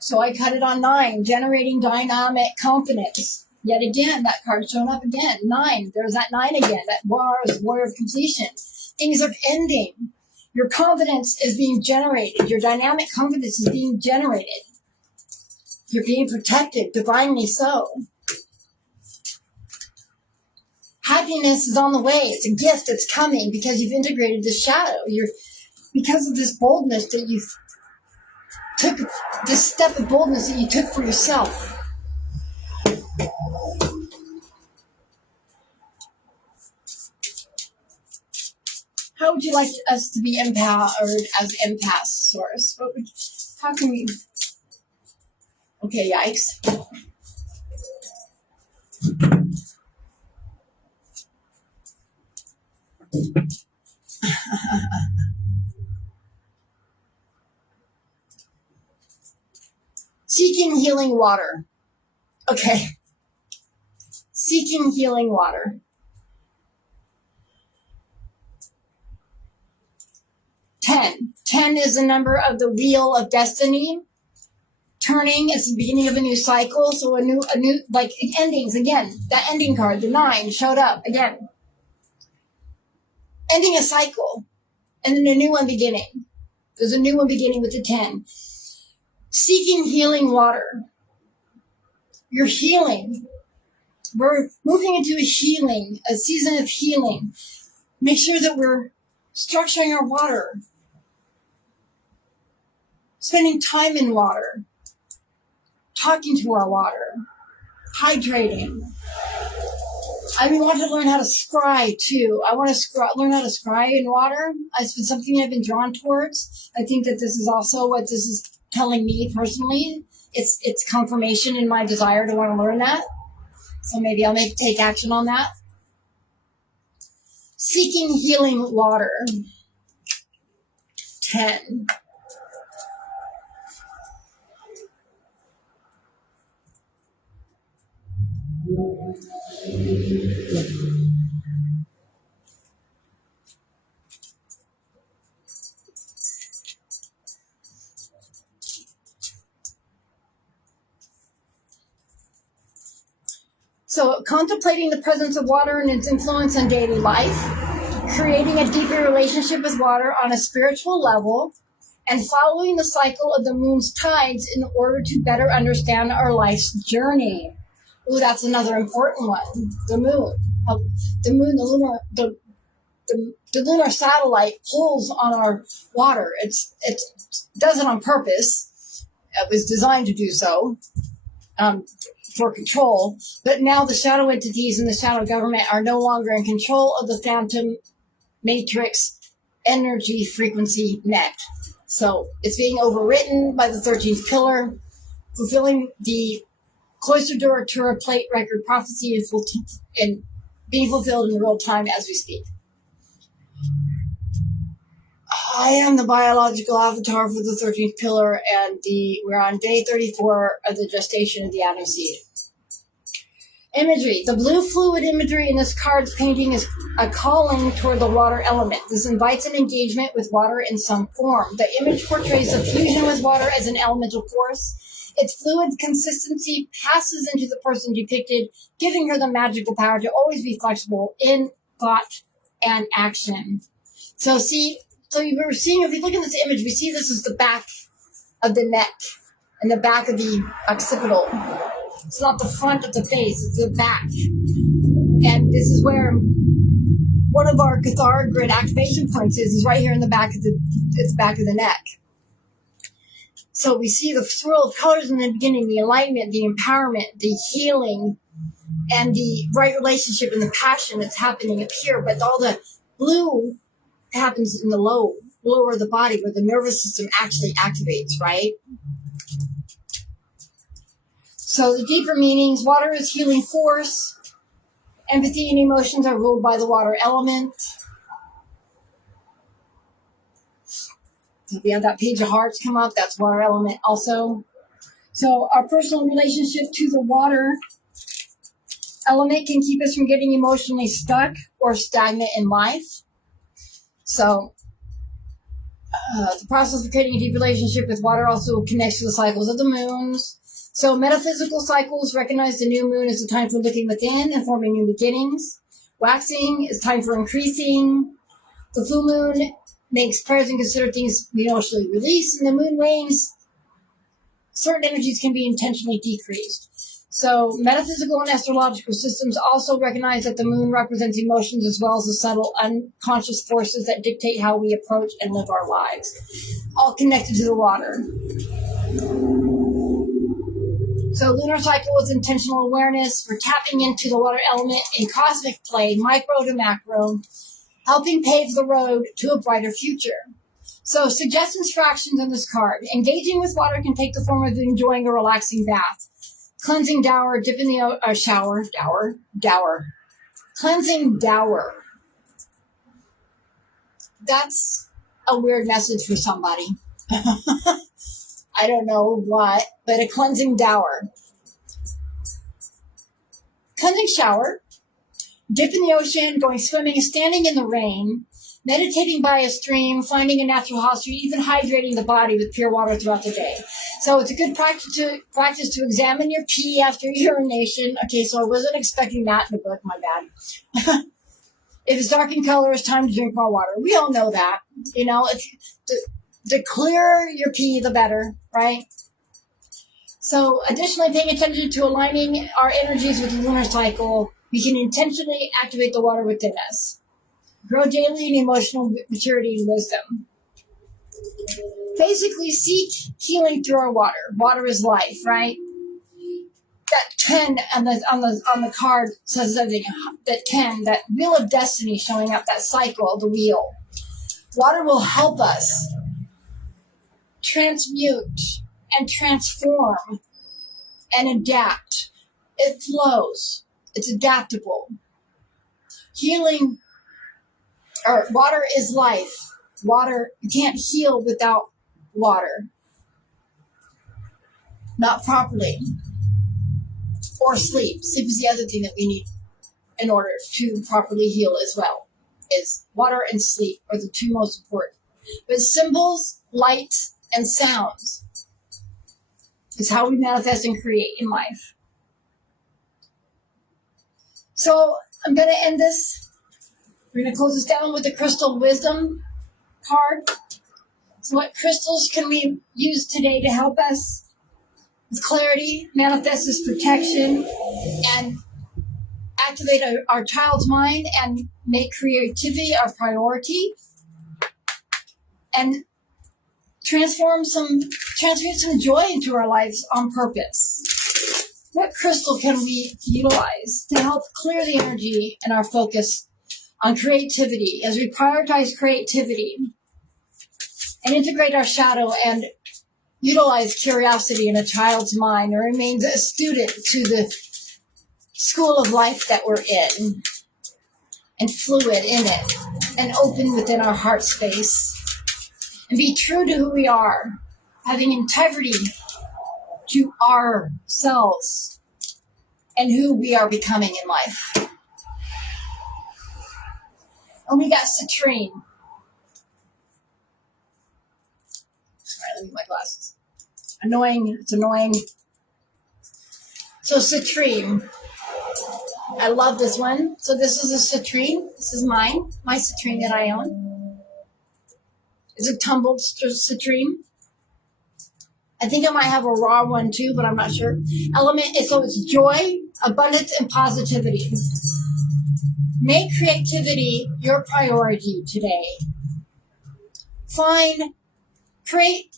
So I cut it on 9, generating dynamic confidence. Yet again, that card's showing up again. 9, there's that 9 again. That warrior of completion. Things are ending. Your confidence is being generated. Your dynamic confidence is being generated. You're being protected, divinely so. Happiness is on the way. It's a gift that's coming because you've integrated the shadow. Because of this boldness that you took, this step of boldness that you took for yourself. How would you like us to be empowered as empaths, Source? How can we? Okay, yikes. Seeking healing water. Okay. Seeking healing water. 10. 10 is the number of the wheel of destiny. Turning is the beginning of a new cycle. So a new, like endings again. That ending card, the 9, showed up again. Ending a cycle. And then a new one beginning. There's a new one beginning with the 10. Seeking healing water. You're healing. We're moving into a season of healing. Make sure that we're structuring our water. Spending time in water. Talking to our water. Hydrating. I want to learn how to scry too. I want to learn how to scry in water. It's been something I've been drawn towards. I think that this is also what this is telling me personally. It's confirmation in my desire to want to learn that. So maybe I'll take action on that. Seeking healing water. 10. So contemplating the presence of water and its influence on daily life, creating a deeper relationship with water on a spiritual level, and following the cycle of the moon's tides in order to better understand our life's journey. Ooh, that's another important one. The moon. The lunar satellite pulls on our water. It does it on purpose. It was designed to do so. For control, but now the shadow entities and the shadow government are no longer in control of the phantom matrix energy frequency net. So it's being overwritten by the 13th pillar, fulfilling the Cloister Duratura plate record prophecy and being fulfilled in real time as we speak. I am the biological avatar for the 13th pillar, and we're on day 34 of the gestation of the atom seed. Imagery. The blue fluid imagery in this card's painting is a calling toward the water element. This invites an engagement with water in some form. The image portrays the fusion with water as an elemental force. Its fluid consistency passes into the person depicted, giving her the magical power to always be flexible in thought and action. So we're seeing, if you look at this image, we see this is the back of the neck and the back of the occipital. It's not the front of the face, it's the back. And this is where one of our Cathar grid activation points is right here in the back of the neck. So we see the swirl of colors in the beginning, the alignment, the empowerment, the healing, and the right relationship and the passion that's happening up here. But all the blue happens in the lower of the body where the nervous system actually activates, right? So the deeper meanings, water is healing force. Empathy and emotions are ruled by the water element. So if we have that page of hearts come up, that's water element also. So our personal relationship to the water element can keep us from getting emotionally stuck or stagnant in life. So the process of creating a deep relationship with water also connects to the cycles of the moons. So metaphysical cycles recognize the new moon as the time for looking within and forming new beginnings. Waxing is time for increasing. The full moon makes prayers and consider things emotionally released. And the moon wanes, certain energies can be intentionally decreased. So metaphysical and astrological systems also recognize that the moon represents emotions as well as the subtle unconscious forces that dictate how we approach and live our lives, all connected to the water. So lunar cycle is intentional awareness. We're tapping into the water element in cosmic play, micro to macro, helping pave the road to a brighter future. So suggestions for actions on this card. Engaging with water can take the form of enjoying a relaxing bath. Cleansing dower, dip in the shower, dower. Cleansing dower. That's a weird message for somebody. I don't know what, but a cleansing dower. Cleansing shower, dip in the ocean, going swimming, standing in the rain, meditating by a stream, finding a natural house, or even hydrating the body with pure water throughout the day. So it's a good practice to examine your pee after urination. Okay, so I wasn't expecting that in the book, my bad. If it's dark in color, it's time to drink more water. We all know that. You know, the clearer your pee, the better, right? So additionally, paying attention to aligning our energies with the lunar cycle, we can intentionally activate the water within us. Grow daily in emotional maturity and wisdom. Basically, seek healing through our water. Water is life, right? That 10 on the card says everything. That 10, that wheel of destiny showing up, that cycle, the wheel. Water will help us transmute and transform and adapt. It flows. It's adaptable. Healing, or water is life. Water, you can't heal without water. Not properly. Or sleep. Sleep is the other thing that we need in order to properly heal as well. Is water and sleep are the two most important. But symbols, light, and sounds is how we manifest and create in life. So I'm going to end this. We're going to close this down with the Crystal Wisdom card. So what crystals can we use today to help us with clarity, manifest this protection, and activate our child's mind and make creativity our priority, and transmute some joy into our lives on purpose? What crystal can we utilize to help clear the energy and our focus on creativity, as we prioritize creativity and integrate our shadow and utilize curiosity in a child's mind, and remains a student to the school of life that we're in, and fluid in it, and open within our heart space, and be true to who we are, having integrity to ourselves and who we are becoming in life. And we got citrine. Sorry, let me get my glasses. Annoying. It's annoying. So citrine. I love this one. So this is a citrine. This is mine. My citrine that I own. It's a tumbled citrine. I think I might have a raw one too, but I'm not sure. Element is, so it's joy, abundance, and positivity. Make creativity your priority today.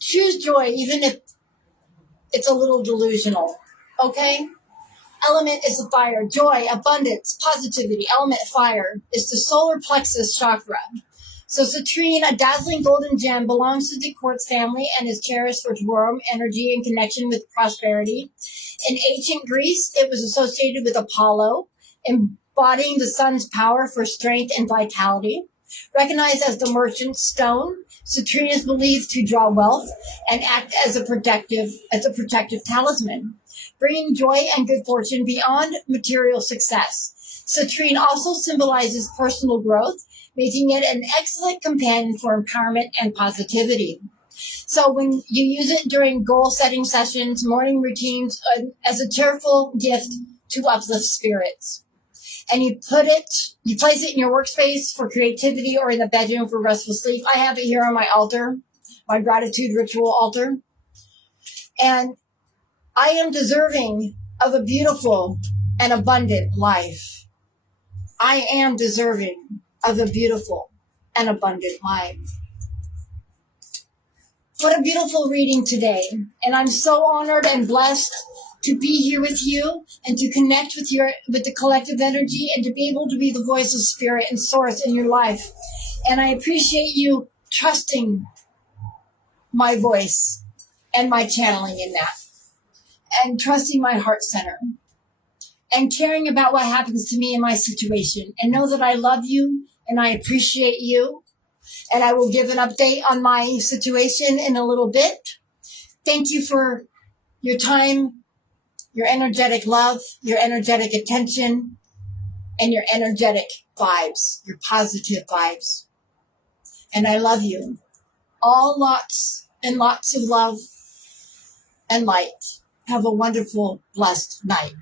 Choose joy, even if it's a little delusional. Okay? Element is the fire. Joy, abundance, positivity. Element fire is the solar plexus chakra. So citrine, a dazzling golden gem, belongs to the quartz family and is cherished for its warm energy and connection with prosperity. In ancient Greece, it was associated with Apollo, embodying the sun's power for strength and vitality. Recognized as the merchant stone, citrine is believed to draw wealth and act as a protective talisman, bringing joy and good fortune beyond material success. Citrine also symbolizes personal growth, making it an excellent companion for empowerment and positivity. So when you use it during goal-setting sessions, morning routines, as a cheerful gift to uplift spirits, and you place it in your workspace for creativity or in the bedroom for restful sleep. I have it here on my altar, my gratitude ritual altar. And I am deserving of a beautiful and abundant life. I am deserving of a beautiful and abundant life. What a beautiful reading today. And I'm so honored and blessed to be here with you and to connect with the collective energy and to be able to be the voice of spirit and source in your life. And I appreciate you trusting my voice and my channeling in that, and trusting my heart center, and caring about what happens to me in my situation. And know that I love you and I appreciate you. And I will give an update on my situation in a little bit. Thank you for your time, your energetic love, your energetic attention, and your energetic vibes, your positive vibes. And I love you. All lots and lots of love and light. Have a wonderful, blessed night.